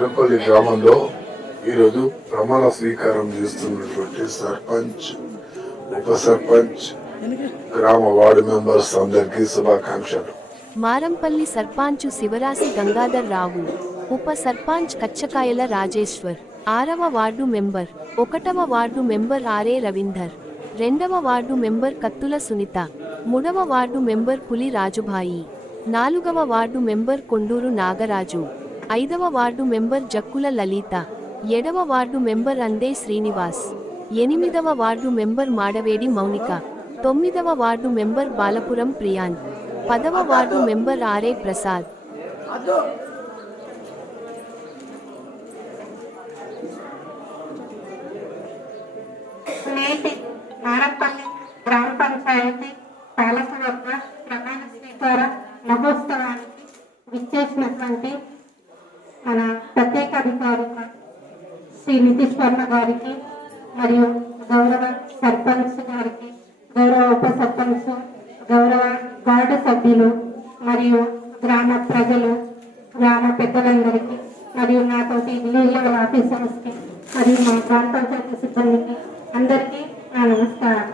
తిరుపల్లి గ్రామంలో ఈరోజు ప్రమాణ స్వీకారం చేస్తున్నటువంటి సర్పంచ్, ఉప సర్పంచ్, గ్రామ వార్డు మెంబర్స్ అందరికీ శుభాకాంక్షలు. మారంపల్లి సర్పంచ్ శివరాశి గంగాధర్ రావు, ఉప సర్పంచ్ కచ్చకాయల రాజేశ్వర్, 6వ వార్డు మెంబర్, 1వ వార్డు మెంబర్ ఆర్ఏ రవీందర్, 2వ వార్డు మెంబర్ కత్తుల సునీత, 3వ వార్డు మెంబర్ పులి రాజుభాయి, 4వ వార్డు మెంబర్ కొండూరు నాగరాజు, 5వ వార్డు మెంబర్ జక్కుల లలిత, 7వ వార్డు మెంబర్ అందే శ్రీనివాస్, 8వ వార్డు మెంబర్ మాడవేడి మౌనిక, 9వ వార్డు మెంబర్ బాలపురం ప్రియాన్, 10వ వార్డు మెంబర్ ఆర్ఏ ప్రసాద్. నేటి మారంపల్లి గ్రామ పంచాయతీ పాలకవర్గ ప్రమాణ స్వీకార మహోత్సవానికి విచ్చేసినటువంటి మన ప్రత్యేక అధికారి శ్రీ నితీష్ వర్మ గారికి, మరియు గౌరవ సర్పంచ్ గారికి, గౌరవ ఉప సర్పంచ్, గౌరవ వార్డు సభ్యులు, మరియు గ్రామ ప్రజలు, గ్రామ పెద్దలందరికీ, మరియు నాతోటి లీగల్ ఆఫీసర్స్కి, మరియు మా గ్రామ పంచాయతీ సిబ్బందికి అందరికీ నా నమస్కారం.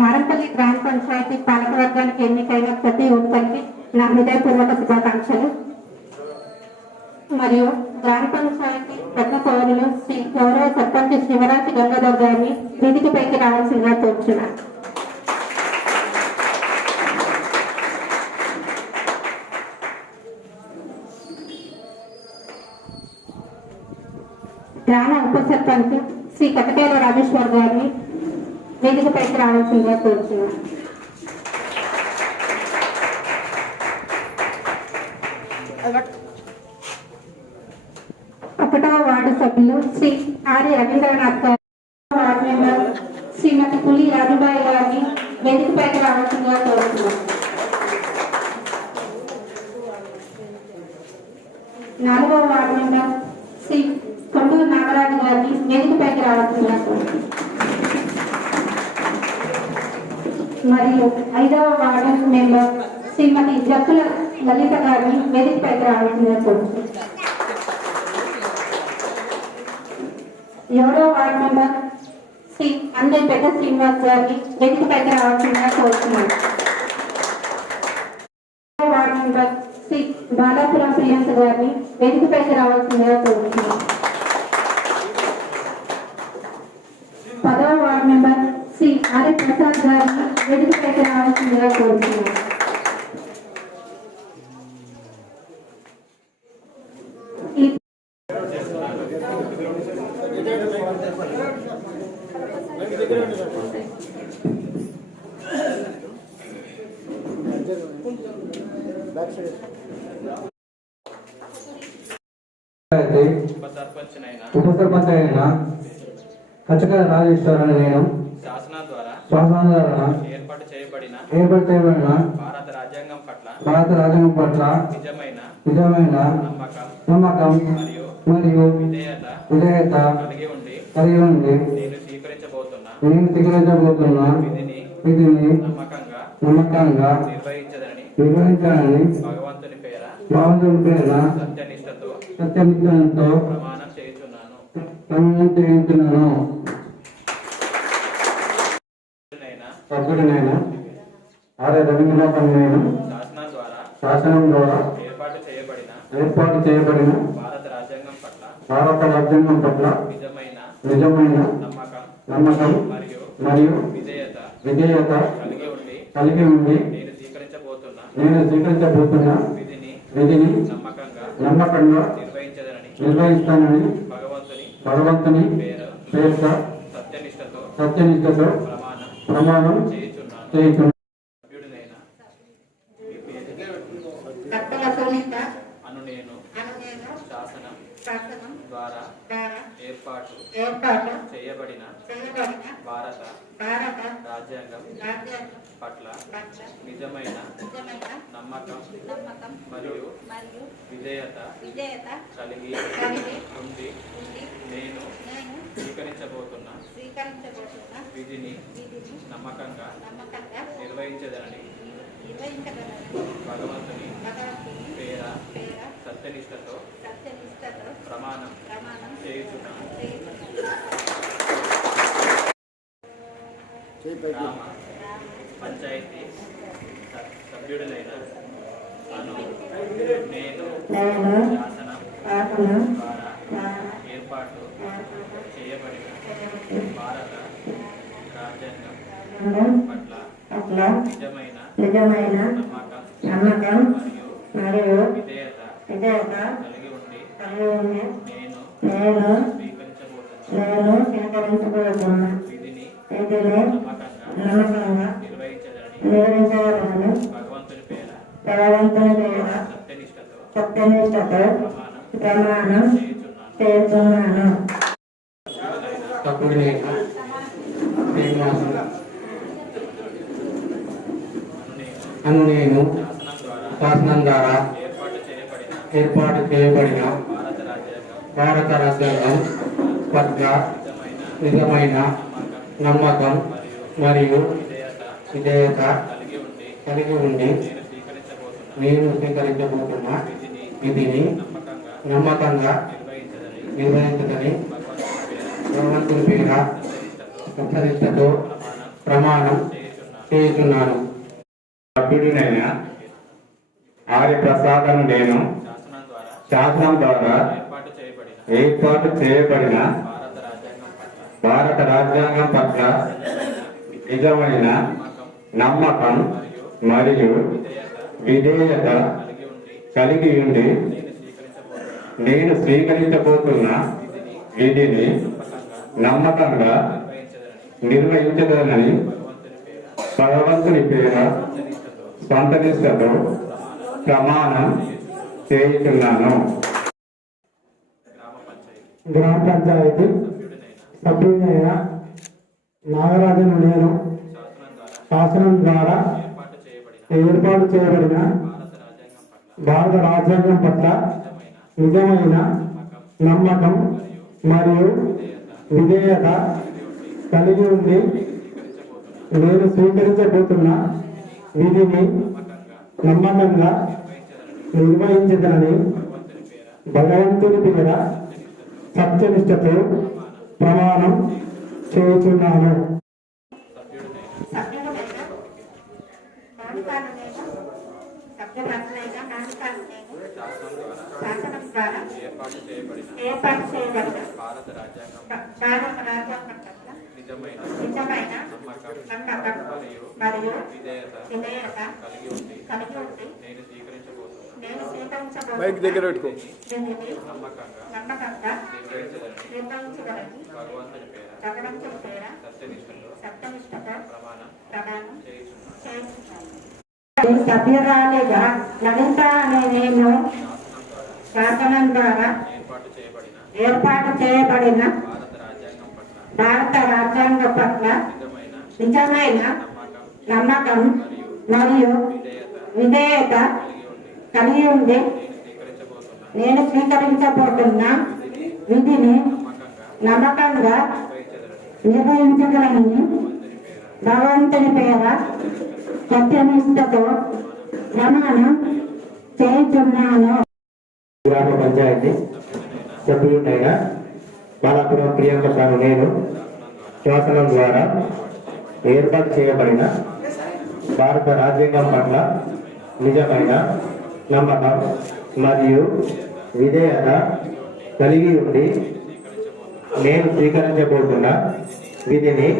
మారంపల్లి గ్రామ పంచాయతీ పాలకవర్గానికి ఎన్నికైన ప్రతి ఒక్కరికి నా హృదయపూర్వక శుభాకాంక్షలు. మరియు గ్రామ పంచాయతీ పెద్ద పౌరులు శ్రీ గౌరవ సర్పంచ్ శివరాశి గంగాధర్ గారిని వేదికపైకి రావాల్సిందిగా కోరుచున్నాను. గ్రామ ఉప సర్పంచ్ శ్రీ కటకేల రాజేశ్వర్ గారిని వేదికపైకి రావాల్సిందిగా కోరుచున్నాను. 1వ వార్డు సభ్యులు శ్రీ ఆర్ఏ రవీంద్రనాథ్ గారు, వార్డు మెంబర్ శ్రీమతి పులి రాజుబాయి గారిని వేదికపైకి రావాల్సిందిగా కోరుతున్నాను. 4వ వార్డు మెంబర్ శ్రీ కొండూరు నాగరాజు గారిని వేదికపైకి రావాల్సిందిగా కోరుతున్నాను. మరియు 5వ వార్డు మెంబర్ శ్రీమతి జక్కుల లలిత గారిని వేదికపైకి రావాల్సిందిగా కోరుతున్నాను. 7వ వార్డు మెంబర్ శ్రీ అందే పెద్ద శ్రీనివాస్ గారిని వేదికపైకి రావాల్సిందిగా కోరుతున్నాను. 8వ వార్డు మెంబర్ శ్రీ బాలాపురం ప్రియాంక గారిని వేదికపైకి రావాల్సిందిగా కోరుతున్నాను. 10వ ward member Shri R A Prasad గారిని వేదికపైకి రావాల్సిందిగా కోరుతున్నాను. ఉప సర్పంచ్ అయిన కచ్చకాయల రాజేశ్వర్ అని నేను శాసనం ద్వారా ఏర్పాటు చేయబడిన భారత రాజ్యాంగం పట్ల నిజమైన నమ్మకం మరియు విధేయత కలిగి ఉండి నేను స్వీకరించబోతున్న విధిని నమ్మకంగా నిర్వహించాలని భగవంతుని పేర సత్యనిష్టతో ప్రమాణం చేయించున్నాను. సభ్యుడినైన ఆర్ఏ రవీంద్రనాథ్ నేను శాసనం ద్వారా ఏర్పాటు చేయబడిన భారత రాజ్యాంగం పట్ల నిజమైన నమ్మకం మరియు విధేయత కలిగి ఉండి నేను స్వీకరించబోతున్న విధిని నమ్మకంగా నిర్వహిస్తానని భగవంతుని పేరుతో సత్యనిష్టతో ప్రమాణం చేయుచున్నాను. శాసనం ద్వారా ఏర్పాటు చేయబడిన భారత రాజ్యాంగం పట్ల నిజమైన నమ్మకం మరియు విధేయత కలిగి ఉండి నేను స్వీకరించబోతున్న విధిని నమ్మకంగా నిర్వహించదనని భగవంతుని పేర సత్యనిష్టతో ప్రమాణం చేయుచున్నాను. గ్రామ పంచాయతీ సభ్యుడినైన నేను శాసనం ద్వారా ఏర్పాటు చేయబడిన భారత రాజ్యాంగం పట్ల నిజమైన నమ్మకం మరియు విధేయత కలిగి ఉండి నేను స్వీకరించబోతున్న విధిని నమ్మకంగా నిర్వహించదని భగవంతుని పేర సత్యనిష్టతో ప్రమాణం చేయుచున్నాను. అను నేను శాసనం ద్వారా ఏర్పాటు చేయబడిన భారత రాజ్యాంగం పట్ల నిజమైన నమ్మకం మరియు విధేయత కలిగి ఉండి నేను స్వీకరించబోతున్న విధిని నమ్మకంగా నిర్వహించదని భగవంతుని పేర సత్యనిష్టతో ప్రమాణం చేయుచున్నాను. సభ్యుడినైన ఆర్య ప్రసాదం నేను శాసనం ద్వారా ఏర్పాటు చేయబడిన భారత రాజ్యాంగం పట్ల నిజమైన నమ్మకం మరియు విధేయత కలిగి ఉండి నేను స్వీకరించబోతున్న విధిని నమ్మకంగా నిర్వహించదనని భగవంతుని పేర స్వంతనిష్టతో ప్రమాణం చేయుచున్నాను. గ్రామ పంచాయతీ సభ్యుడైన నాగరాజును నేను శాసనం ద్వారా ఏర్పాటు చేయబడిన భారత రాజ్యాంగం పట్ల నిజమైన నమ్మకం మరియు విధేయత కలిగి ఉండి నేను స్వీకరించబోతున్న విధిని నమ్మకంగా నిర్వహించదనని భగవంతుని పేర సత్యనిష్టతో ప్రమాణం చేయుచున్నాను. శాసనం ద్వారా ఏర్పాటు చేయబడిన భారత రాజ్యాంగం పట్ల నిజమైన నమ్మకం మరియు విధేయత కలిగి ఉండి నేను స్వీకరించబోతున్న నమ్మకంగా నిర్వహించగలని భగవంతుని పేర సత్యనిష్టతో ప్రమాణం చేయుచున్నాను. సభ్యురాలిగా లలిత అనే నేను శాసనం ద్వారా ఏర్పాటు చేయబడిన భారత రాజ్యాంగం పట్ల నిజమైన నమ్మకం మరియు విధేయత కలిగి ఉండి నేను స్వీకరించబోతున్న విధిని నమ్మకంగా నిర్వహించగలని భగవంతుని పేర సత్యనిష్టతో ప్రమాణం చేయుచున్నాను. గ్రామ పంచాయతీ సభ్యుడైన బాలాపురం ప్రియాంక గారు నేను శాసనం ద్వారా ఏర్పాటు చేయబడిన భారత రాజ్యాంగం పట్ల నిజమైన నమ్మకం మరియు విధేయత కలిగి ఉండి నేను స్వీకరించబోతున్న విధిని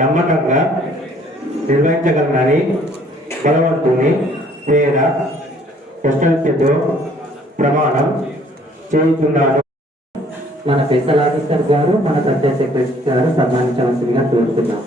నమ్మకంగా నిర్వహించగలనని భగవంతుని పేర సత్యనిష్టతో ప్రమాణం చేయుచున్నాను. మన స్పెషల్ ఆఫీసర్ గారు, మన పంచాయత్ సెక్రటరీ గారు సన్మానించవలసిందిగా కోరుతున్నాం.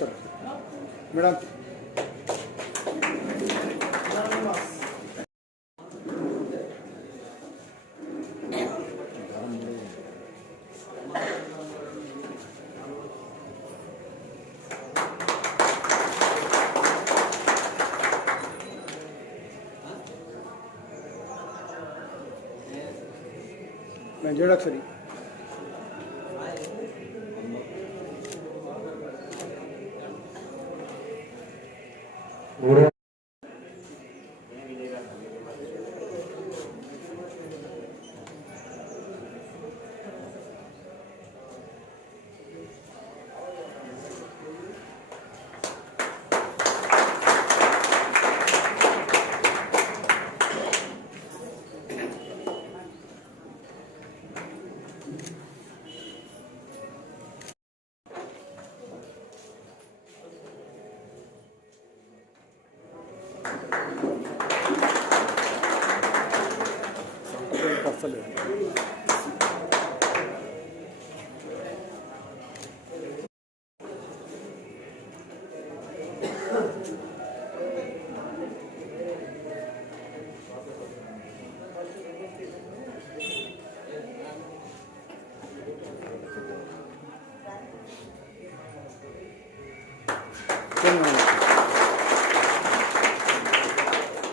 సార్ మేడం मैं जोड़ाक्षरी మూడో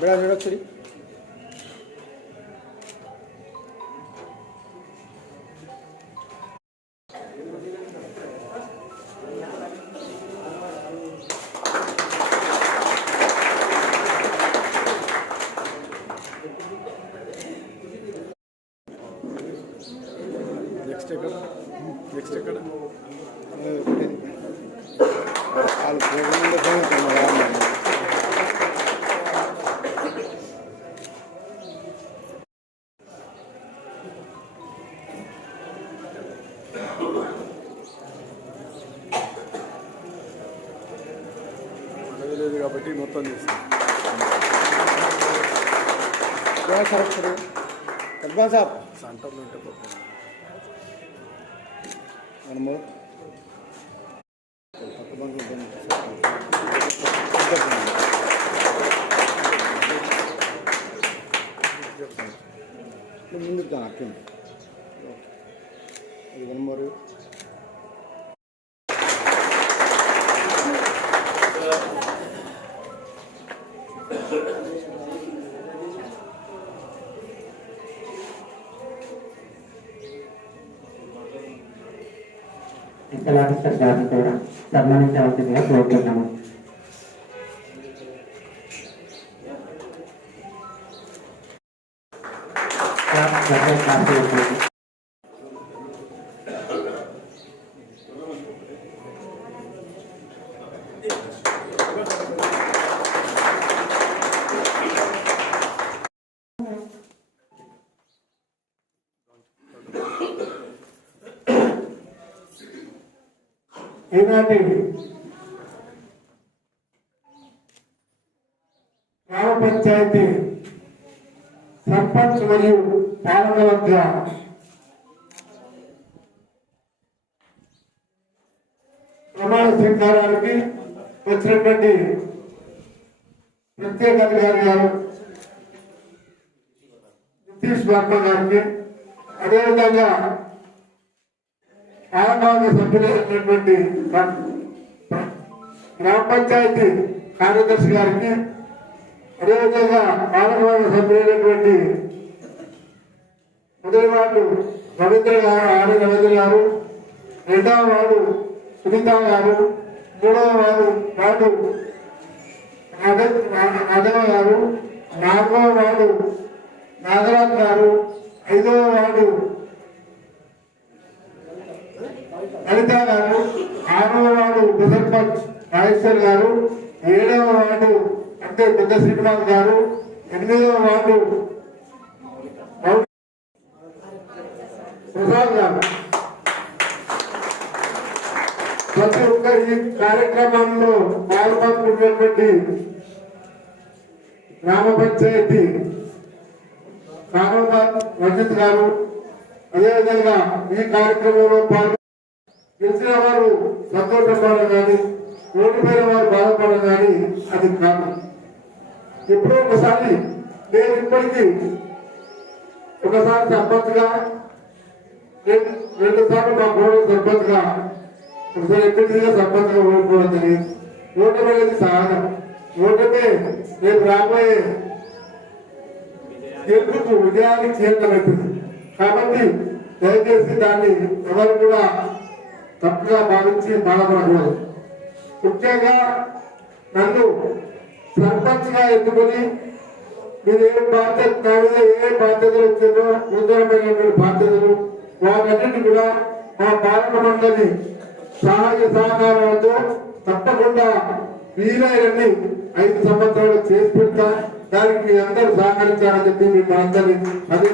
बड़ा जोड़ाक्षरी नेक्स्ट ఎక్కడ వాళ్ళు ప్రోగ్రామ్ లేదు కాబట్టి మొత్తం చేస్తాం సార్ కల్పాన్ సార్ సెంటర్లో ఉంటే మనము పక్క బంధువులు ముందుకు అర్థం ఇది వనమూరు వికలాంగుల గారిని కూడా సన్మానించవలసిందిగా కోరుతున్నాము. ఈనాటి గ్రామ పంచాయతీ సర్పంచ్ మరియు పాలకవర్గ ప్రమాణ స్వీకారానికి వచ్చినటువంటి ప్రత్యేక అధికారి గారు నితీష్ వర్మ గారికి, అదేవిధంగా పాలకవర్గ సభ్యులైనటువంటి గ్రామ పంచాయతీ కార్యదర్శి గారికి, అదేవిధంగా పాలకవర్గ సభ్యులైనటువంటి మొదటి వార్డు రవీంద్ర గారు, ఆర్య రవీంద్ర గారు, రెండవ వార్డు సునీత గారు, మూడవ వార్డు మాధవ గారు, నాలుగవ వార్డు నాగరాజ్ గారు, ఐదవ వార్డు లలిత గారు, ఆరవ వార్డు సర్పంచ్ రాజేశ్వర్ గారు, ఏడవ వార్డు అంటే పెద్ద శ్రీనివాస్ గారు, ఎనిమిదవ వార్డు ప్రసాద్ గారు. ప్రతి ఒక్క ఈ కార్యక్రమంలో పాల్పంచుకున్నటువంటి గ్రామ పంచాయతీ కామోదార్ రంజిత్ గారు, అదేవిధంగా ఈ కార్యక్రమంలో గెలిచిన వారు సంతోష్ గారు కానీ, ఓడిపోయిన వారు బాధపడడం కానీ అది కాదు. ఎప్పుడో ఒకసారి నేను ఇప్పటికీ ఒకసారి సర్పంచ్గా, రెండు సార్లు మా గోడ సర్పంచ్గా, ఒకసారి ఎక్కడిగా సర్పంచ్గా ఓడిపోవడం జరిగింది. ఓటమి అనేది సహజం. ఓటమే రేపు రాబోయే గెలుపుకు విజయానికి చేరుకోబెట్టింది. కాబట్టి దయచేసి దాన్ని ఎవరు కూడా తప్పుగా భావించి బాధపడకూడదు. ముఖ్యంగా నన్ను సర్పంచ్గా ఎత్తుకొని మీరు ఏ బాధ్యత నా మీద ఏ బాధ్యతలు వచ్చారో నూతనమైనటువంటి బాధ్యతలు వాటన్నిటి కూడా మా పాలక మండలి సహాయ సహకారాలతో తప్పకుండా వీలైనన్ని 5 సంవత్సరాలు చేసి పెడతా. దానికి మీ అందరూ సహకరించాలని చెప్పి మీ అందరినీ అదే